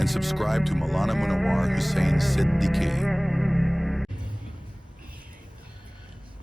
and subscribe to Maulana Munawar Hussain Siddiqui.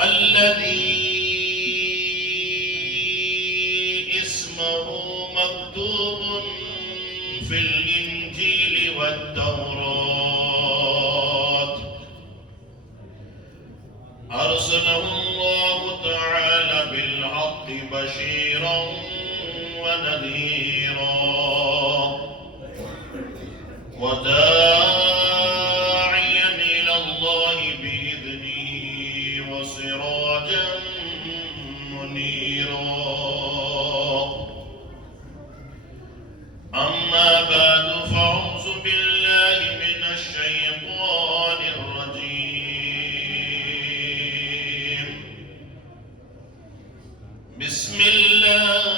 الذي اسمه مكتوب في الإنجيل والتوراة أرسله الله تعالى بالحق بشيرا ونذيرا وداعيا إلى الله بإذنه وسراجا منيرا أما بعد فأعوذ بالله من الشيطان الرجيم بسم الله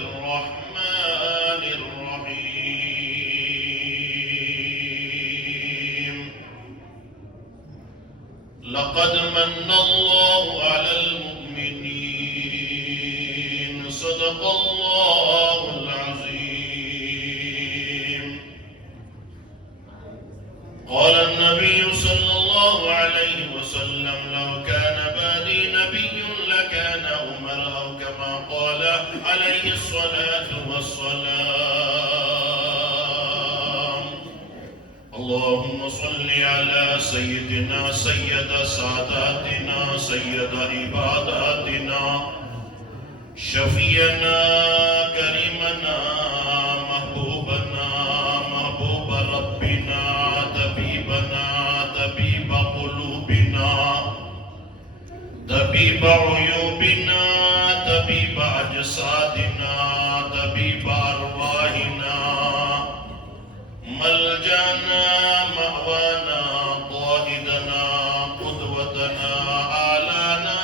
الرحمن الرحيم لقد من الله على المؤمنين صدق الله العظيم قال النبي صلى الله عليه وسلم لو كان بعدي نبي لكان عمر أو كما قال عليه الصلاة والسلام اللهم صل على سيدنا سيد ساداتنا سيد عباداتنا شفيعنا كريمنا محبوبنا محبوب ربنا طبيبنا طبيب قلوبنا طبيب عيوبنا طبيب أجسادنا طبيب أرواحنا ملجانا مأوانا قائدنا قدوتنا آلانا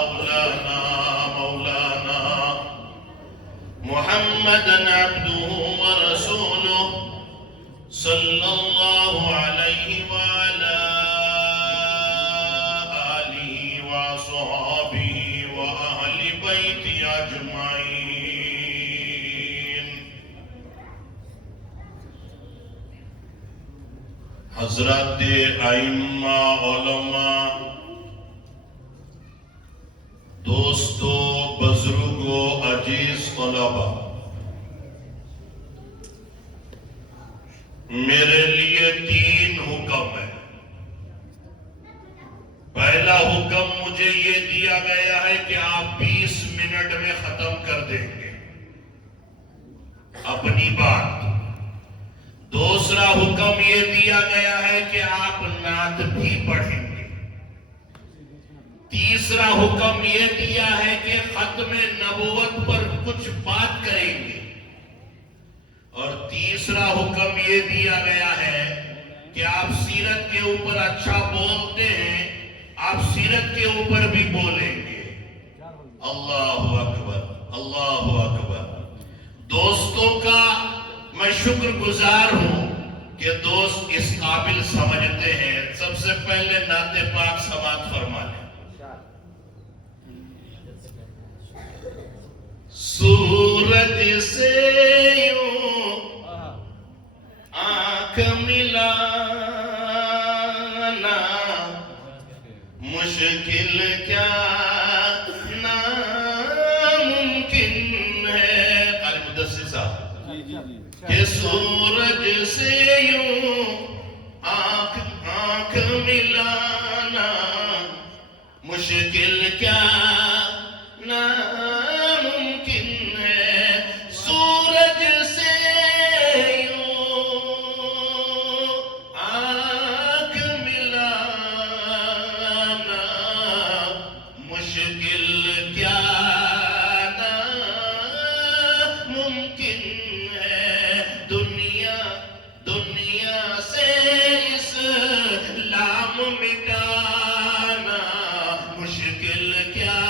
أولانا مولانا محمدا عبده ورسوله صلى الله عليه وعلى آله وصحبه وأهل بيته أجمعين حضرات ائمہ علماء دوستو طلبہ، میرے لیے 3 حکم ہیں۔ پہلا حکم مجھے یہ دیا گیا ہے کہ آپ 20 منٹ میں ختم کر دیں گے اپنی بات۔ دوسرا حکم یہ دیا گیا ہے کہ آپ نعت بھی پڑھیں گے۔ تیسرا حکم یہ دیا ہے کہ ختم نبوت پر کچھ بات کریں گے۔ اور تیسرا حکم یہ دیا گیا ہے کہ آپ سیرت کے اوپر اچھا بولتے ہیں، آپ سیرت کے اوپر بھی بولیں گے۔ اللہ اکبر، اللہ اکبر۔ دوستوں کا میں شکر گزار ہوں کہ دوست اس قابل سمجھتے ہیں۔ سب سے پہلے نعت پاک سماعت فرما لیں۔ سورج سے یوں آنکھ ملانا مشکل کیا ناممکن ہے۔ قاری مدثر صاحب، کہ سورج سے یوں آنکھ ملانا مشکل کیا ناممکن ہے۔ سورج سے یوں آنکھ ملانا مشکل کیا ناممکن ہے۔ دنیا سے اسلام مٹانا مشکل کیا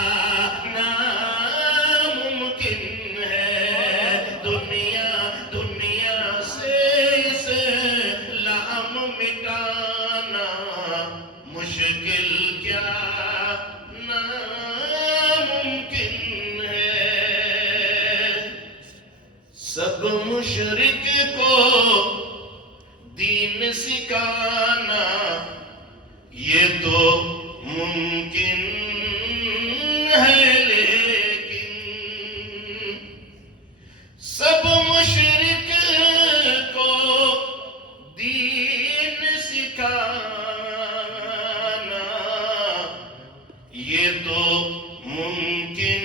ناممکن ہے۔ دنیا سے اسلام مٹانا مشکل کیا ناممکن ہے۔ سب مشرک کو دین سکھانا یہ تو ممکن ہے، لیکن سب مشرک کو دین سکھانا یہ تو ممکن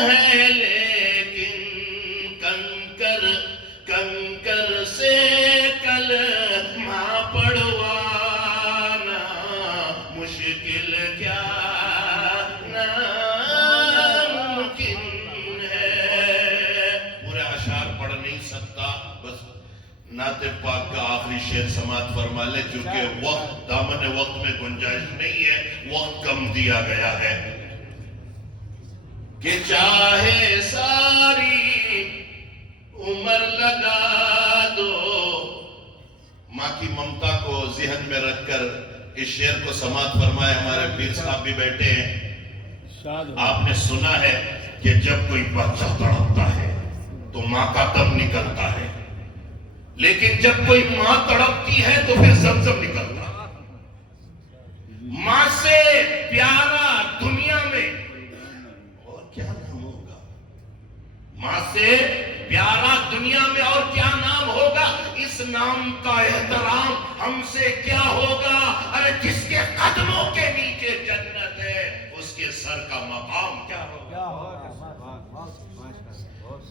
ہے، لیکن کنکر سے کلمہ پڑھوانا مشکل کیا ناممکن ہے۔ پورے اشعار پڑھ نہیں سکتا، بس نعت پاک کا آخری شعر سماعت فرما لے، کیونکہ وقت دامن وقت میں گنجائش نہیں ہے، وقت کم دیا گیا ہے۔ کہ چاہے ساری عمر لگا دو، ماں کی ممتا کو ذہن میں رکھ کر اس شعر کو سماعت فرمائے۔ ہمارے پیر صاحب بھی بیٹھے ہیں۔ آپ نے سنا ہے کہ جب کوئی بچہ تڑپتا ہے تو ماں کا دم نکلتا ہے، لیکن جب کوئی ماں تڑپتی ہے تو پھر زمزم نکلتا ہے۔ ماں سے پیارا دنیا میں اور کیا نام ہوگا؟ ماں سے پیارا دنیا میں اور کیا نام ہوگا؟ اس نام کا احترام ہم سے کیا ہوگا؟ ارے جس کے قدموں کے نیچے جنت ہے اس کے سر کا مقام کیا ہوگا؟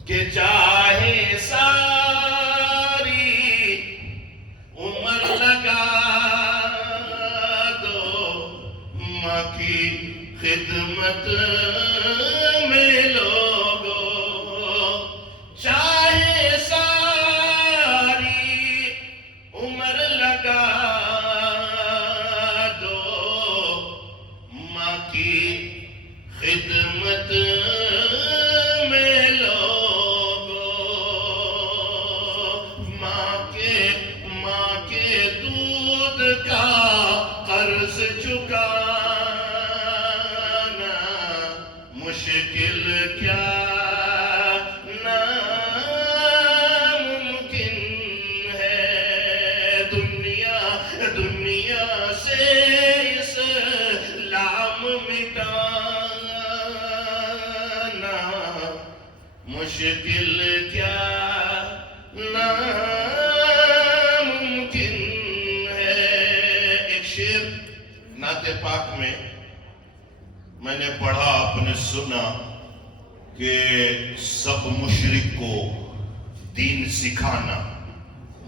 کہ چاہے ساری عمر لگا دو ماں کی خدمت میں لوگو، چاہے ساری عمر لگا دو ماں کی خدمت میں لوگو، ماں کے دودھ کا قرض چکانا مشکل کیا ناممکن ہے۔ دنیا سے اسلام مٹانا مشکل کیا ناممکن ہے. ایک شعر نعت پاک میں نے پڑھا، آپ نے سنا کہ سب مشرک کو دین سکھانا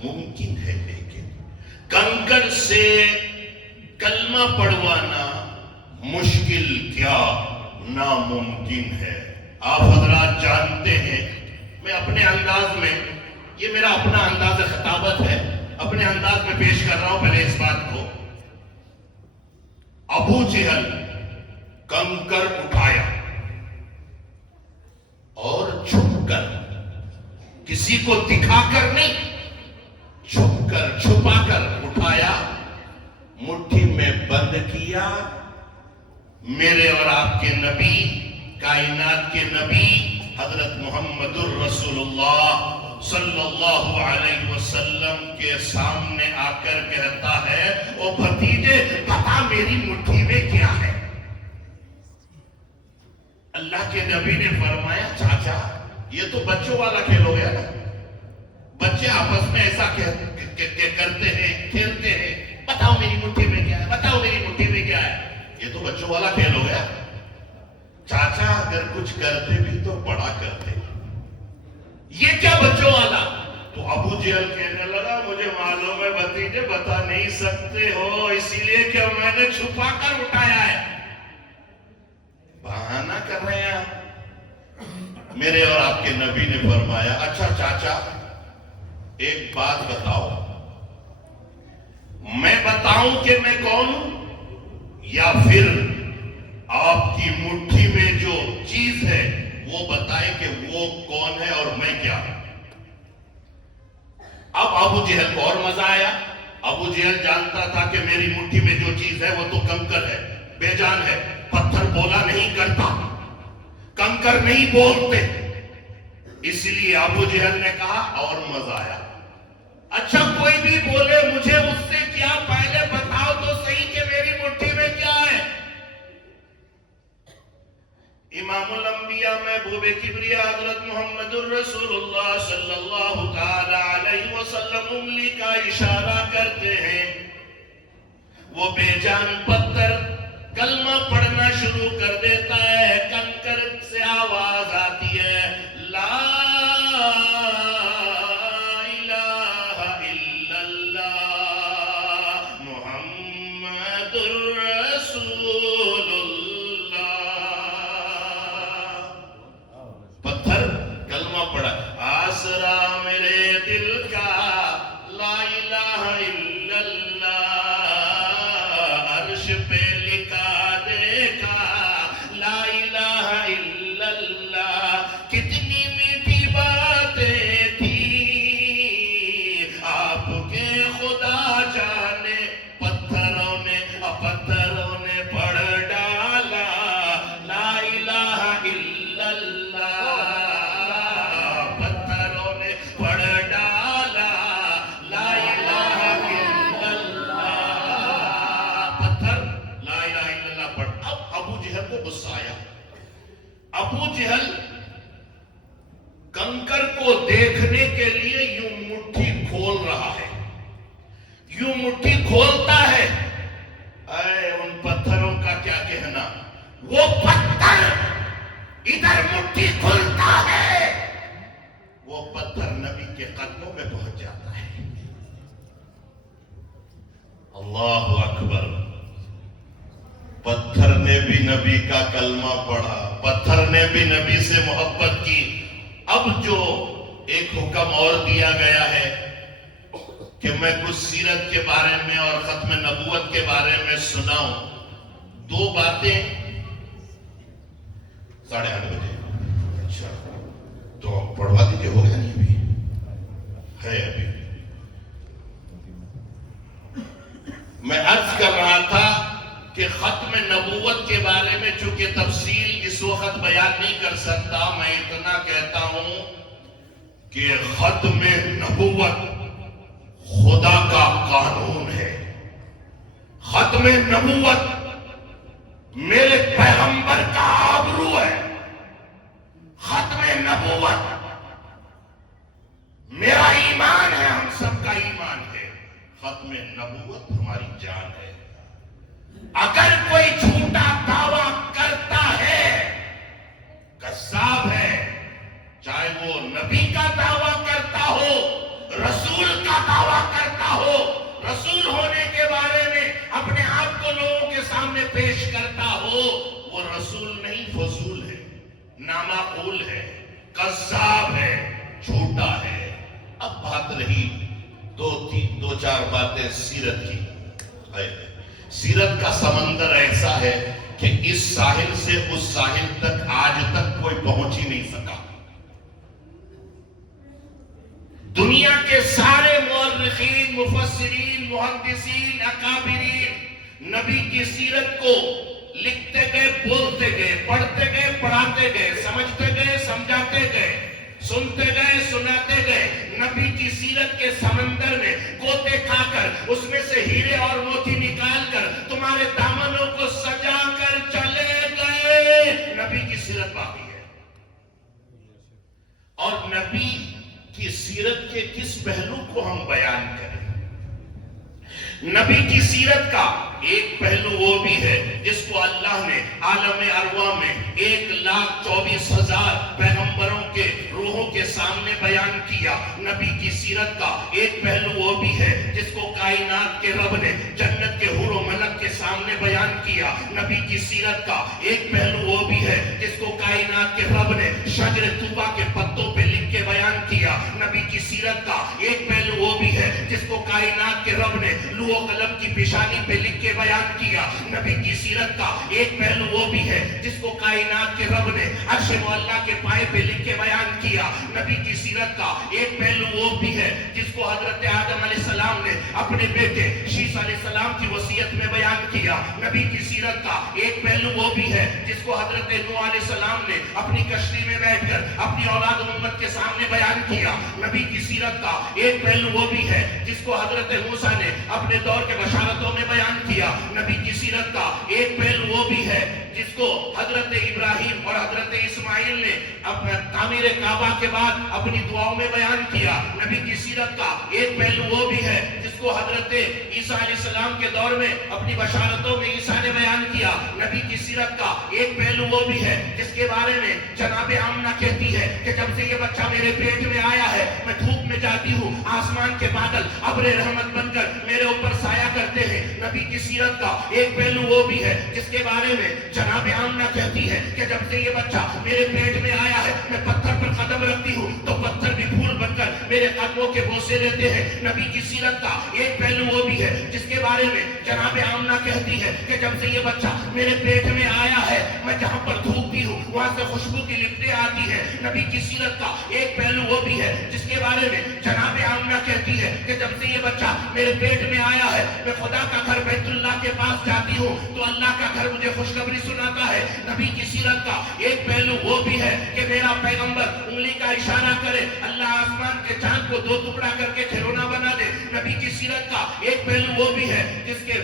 ممکن ہے، لیکن کنکر سے کلمہ پڑھوانا مشکل کیا ناممکن ہے. آپ حضرات جانتے ہیں، میں اپنے انداز میں، یہ میرا اپنا انداز خطابت ہے، اپنے انداز میں پیش کر رہا ہوں پہلے اس بات کو. ابو جہل کنکر اٹھایا اور چھپ کر، کسی کو دکھا کر نہیں، چھپ کر چھپا کر اٹھایا، مٹھی میں بند کیا. میرے اور آپ کے نبی، کائنات کے نبی حضرت محمد الرسول اللہ صلی اللہ علیہ وسلم کے سامنے آ کر کہتا ہے، او بھتیجے بتا میری مٹھی میں کیا ہے. اللہ کے نبی نے فرمایا، چاچا یہ تو بچوں والا کھیل ہو گیا نا، بچے آپس میں ایسا کرتے ہیں، کھیلتے ہیں، بتاؤ میری مٹھی میں کیا ہے، بتاؤ میری مٹھی میں کیا ہے. یہ تو بچوں والا کھیل ہو گیا. چاچا اگر کچھ کرتے بھی تو بڑا کرتے، یہ کیا بچوں والا. تو ابو جہل کہنے لگا، مجھے معلوم ہے بھتیجے بتا نہیں سکتے ہو، اسی لیے کہ میں نے چھپا کر اٹھایا ہے. بہانہ کر رہے ہیں آپ. میرے اور آپ کے نبی نے فرمایا، اچھا چاچا ایک بات بتاؤ، میں بتاؤں کہ میں کون ہوں، یا پھر آپ کی مٹھی میں جو چیز ہے وہ بتائے کہ وہ کون ہے اور میں کیا ہوں. اب ابو جہل کو اور مزہ آیا. ابو جہل جانتا تھا کہ میری مٹھی میں جو چیز ہے وہ تو کنکر ہے، بے جان ہے، پتھر بولا نہیں کرتا، کنکر نہیں بولتے. اس لیے ابو جہل نے کہا، اور مزہ آیا، اچھا کوئی بھی بولے مجھے اس سے کیا، پہلے بتاؤ تو صحیح کہ میری مٹھی میں کیا ہے. امام الانبیاء محبوب کبریا حضرت محمد الرسول اللہ صلی اللہ تعالی علیہ وسلم انگلی کا اشارہ کرتے ہیں. وہ بے جان پتھر کلمہ پڑھنا شروع کر دیتا ہے. کنکر سے آواز آتی ہے، لا الہ الا اللہ محمد الرسول اللہ. پتھر کلمہ پڑھا، آسرا میرے دل کا لا الہ الا اللہ، عرش پہ لکھا دیکھا لا الہ الا اللہ. کتنی میٹھی باتیں تھی آپ کے خدا جانے، پتھروں نے پڑھ ڈالا لا الہ الا اللہ. پتھروں نے پڑھ ڈالا لا الہ الا اللہ. پتھر لا الہ الا اللہ پڑھ. اب ابو جہل کو غصہ آیا. ابو جہل کنکر کو دیکھنے کے لیے یوں مٹھی کھول رہا ہے، یوں مٹھی کھولتا ہے. اے ان پتھروں کا کیا کہنا، وہ پتھر ادھر مٹھی کھلتا ہے، وہ پتھر نبی کے قدموں میں پہنچ جاتا ہے. اللہ اکبر. پتھر نے بھی نبی کا کلمہ پڑھا، پتھر نے بھی نبی سے محبت کی. اب جو ایک حکم اور دیا گیا ہے کہ میں کچھ سیرت کے بارے میں اور ختم نبوت کے بارے میں سناؤں. دو باتیں. 8:30 بجے. اچھا تو پڑھوا دیجیے، ہو گیا نہیں ابھی ہے. ابھی میں عرض کر رہا تھا کہ ختم نبوت کے بارے میں چونکہ تفصیل اس وقت بیان نہیں کر سکتا، میں اتنا کہتا ہوں کہ ختم نبوت خدا کا قانون ہے. ختم نبوت میرے پیغمبر کا آبرو ہے. ختم نبوت نبوت میرا ایمان ہے، ہم سب کا ایمان ہے، ختم نبوت ہماری جان ہے۔ اگر کوئی جھوٹا دعویٰ کرتا ہے کذاب ہے، چاہے وہ نبی کا دعویٰ کرتا ہو، رسول کا دعویٰ کرتا ہو، رسول ہونے کے بارے میں اپنے آپ کو لوگوں کے سامنے پیش کرتا ہو، وہ رسول نہیں، فضول ہے، نامعقول ہے، کذاب ہے، جھوٹا ہے۔ اب بات رہی دو چار باتیں سیرت کی۔ سیرت کا سمندر ایسا ہے کہ اس ساحل سے اس ساحل تک آج تک کوئی پہنچ ہی نہیں سکا۔ دنیا کے سارے مورخین، مفسرین، محدثین، اکابرین نبی کی سیرت کو لکھتے گئے، بولتے گئے، پڑھتے گئے، پڑھاتے گئے، سمجھتے گئے، سمجھاتے گئے، سنتے گئے، سناتے گئے۔ نبی کی سیرت کے سمندر میں گوتے کھا کر اس میں سے ہیرے اور موتی نکال کر تمہارے دامنوں کو سجا کر چلے گئے۔ نبی کی سیرت باقی ہے۔ اور نبی کی سیرت کے کس پہلو کو ہم بیان کریں؟ نبی کی سیرت کا ایک پہلو وہ بھی ہے جس کو اللہ نے عالم ارواح میں 1,24,000 پیغمبروں کے روحوں کے سامنے بیان کیا۔ نبی کی سیرت کا ایک پہلو وہ بھی ہے جس کو کائنات کے رب نے جنت کے حور و ملک کے سامنے بیان کیا۔ نبی کی سیرت کا ایک پہلو وہ بھی ہے جس کو کائنات کے رب نے شجر طوبہ کے پتوں پہ لکھ کے بیان کیا۔ نبی کی سیرت کا ایک پہلو وہ بھی ہے جس کو کائنات کے رب نے لوح و قلم کی پیشانی پہ لکھ کے بیان کیا۔ نبی کی سیرت کا ایک پہلو وہ بھی ہے جس کو کائنات کے رب نے عرش معلیٰ کے پائے پہ لکھ کے بیان کیا۔ نبی کی سیرت کا ایک پہلو وہ بھی ہے جس کو حضرت آدم علیہ السلام نے اپنے بیٹے شیس علیہ السلام کی وصیت میں بیان کیا۔ نبی کی سیرت کا ایک پہلو وہ بھی ہے جس کو حضرت نوح علیہ السلام نے اپنی کشتی میں بیٹھ کر اپنی اولاد امت کے سامنے بیان کیا۔ نبی کی سیرت کا ایک پہلو وہ بھی ہے جس کو حضرت موسیٰ نے اپنے دور کے بشارتوں میں بیان کیا۔ نبی کی سیرت کا ایک پہلو وہ بھی ہے جس کو حضرت ابراہیم اور حضرت اسماعیل نے تعمیر کعبہ کے بعد اپنی دعاؤں میں بیان کیا۔ نبی کی سیرت کا ایک پہلو وہ بھی ہے جس کو حضرت عیسیٰ علیہ السلام کے دور میں اپنی بشارتوں میں عیسیٰ نے بیان کیا۔ نبی کی سیرت کا ایک پہلو وہ بھی ہے جس کے بارے میں جناب آمنہ کہتی ہے کہ جب سے یہ بچہ میرے پیٹ میں آیا ہے میں دھوپ میں جاتی ہوں، آسمان کے بادل ابر رحمت بن کر میرے اوپر سایہ کرتے ہیں۔ نبی کی سیرت کا ایک پہلو وہ بھی ہے جس کے بارے میں جناب آمنہ کہتی ہے کہ جب سے یہ بچہ میرے پیٹ میں آیا ہے میں پتھر پر قدم رکھتی ہوں تو پتھر بھی پھول بن کر میرے قدموں کے بوسے لیتے ہیں۔ نبی کی سیرت کا ایک پہلو وہ بھی ہے جس کے بارے میں جناب آمنہ کہتی ہے کہ جب سے یہ بچہ میرے پیٹ میں آیا ہے میں جہاں پر دھوپتی ہوں وہاں سے خوشبو کی لپٹیں آتی ہیں۔ نبی کی سیرت کا ایک پہلو وہ بھی ہے جس کے بارے میں جناب آمنہ کہتی ہے کہ جب سے یہ بچہ میرے پیٹ میں آیا ہے میں خدا کا گھر بیت اللہ کے پاس جاتی ہوں تو اللہ کا گھر مجھے خوشخبری سناتا ہے۔ نبی کی سیرت کا ایک پہلو وہ بھی ہے کہ میرا پیغمبر انگلی کا اشارہ کرے اللہ آسمان کے چاند کو دو ٹکڑا کر کے کھلونا بنا دے۔ نبی کی سیرت کا ایک پہلو وہ بھی ہے جس کے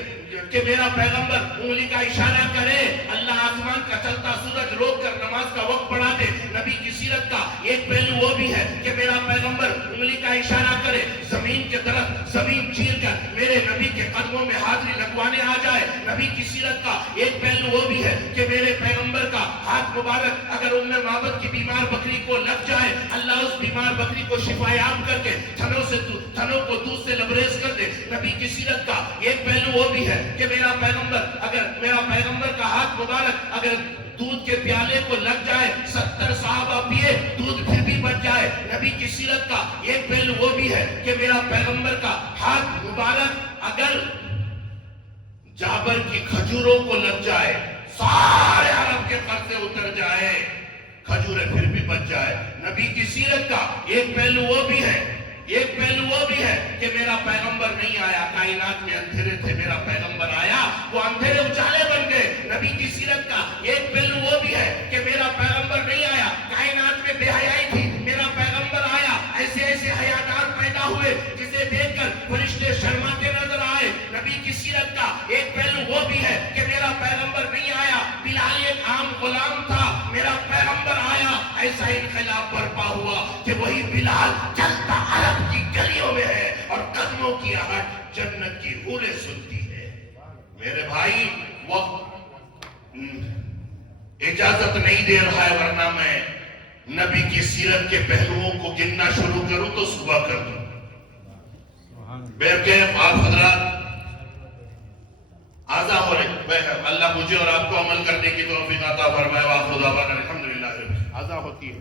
کہ میرا پیغمبر انگلی کا اشارہ کرے اللہ آسمان کا چلتا سورج روک کر نماز کا وقت بڑھا دے۔ نبی کی سیرت کا ایک پہلو وہ بھی ہے کہ میرا پیغمبر انگلی کا اشارہ کرے زمین کے درخت زمین چیر کر میرے نبی کے قدموں میں حاضری لگوانے آ جائے۔ نبی کی سیرت کا ایک پہلو وہ بھی ہے کہ میرے پیغمبر کا ہاتھ مبارک اگر معبد کی بیمار بکری کو لگ جائے اللہ اس بیمار بکری کو شفا یاب کر کے تھنوں کو دودھ سے لبریز کر دے۔ نبی کی سیرت کا ایک پہلو وہ بھی ہے کہ میرا پیغمبر کا ہاتھ مبارک اگر دودھ کے پیالے کو لگ جائے 70 صحابہ پیے دودھ پھر بھی بچ جائے۔ نبی کی سیرت کا ایک پہلو وہ بھی ہے کہ میرا پیغمبر کا ہاتھ مبارک اگر جابر کی کھجوروں کو لگ جائے سارے عرب کے قرضے اتر جائے کھجوریں پھر بھی بچ جائے۔ نبی کی سیرت کا ایک پہلو وہ بھی ہے کہ میرا پیغمبر نہیں آیا کائنات میں اندھیرے تھے میرا پیغمبر آیا وہ اندھیرے اجالے بن گئے۔ نبی کی سیرت کا ایک پہلو وہ بھی ہے کہ میرا پیغمبر نہیں آیا کائنات میں بے حیائی تھی میرا پیغمبر آیا ایسے ایسے حیادار پیدا ہوئے جسے دیکھ کر فرشتے شرماتے نظر آئے۔ نبی کی سیرت کا ایک پہلو وہ بھی ہے کہ میرا پیغمبر نہیں آیا بلال ایک عام غلام تھا میرا پیغمبر آیا ایسا انقلاب برپا ہوا کہ وہی بلال چلتا عرب کی گلیوں میں ہے اور قدموں کی آہٹ جنت کی حوریں سنتی ہے۔ میرے بھائی وقت اجازت نہیں دے رہا ہے، ورنہ میں نبی کی سیرت کے پہلوؤں کو گننا شروع کروں تو صبح کر دوں۔ بیرکیف آپ حضرات آزا ہو رہے، اللہ مجھے اور آپ کو عمل کرنے کی توفیق عطا فرمائے۔ وآخر دعوانا الحمدللہ، آزا ہوتی ہے۔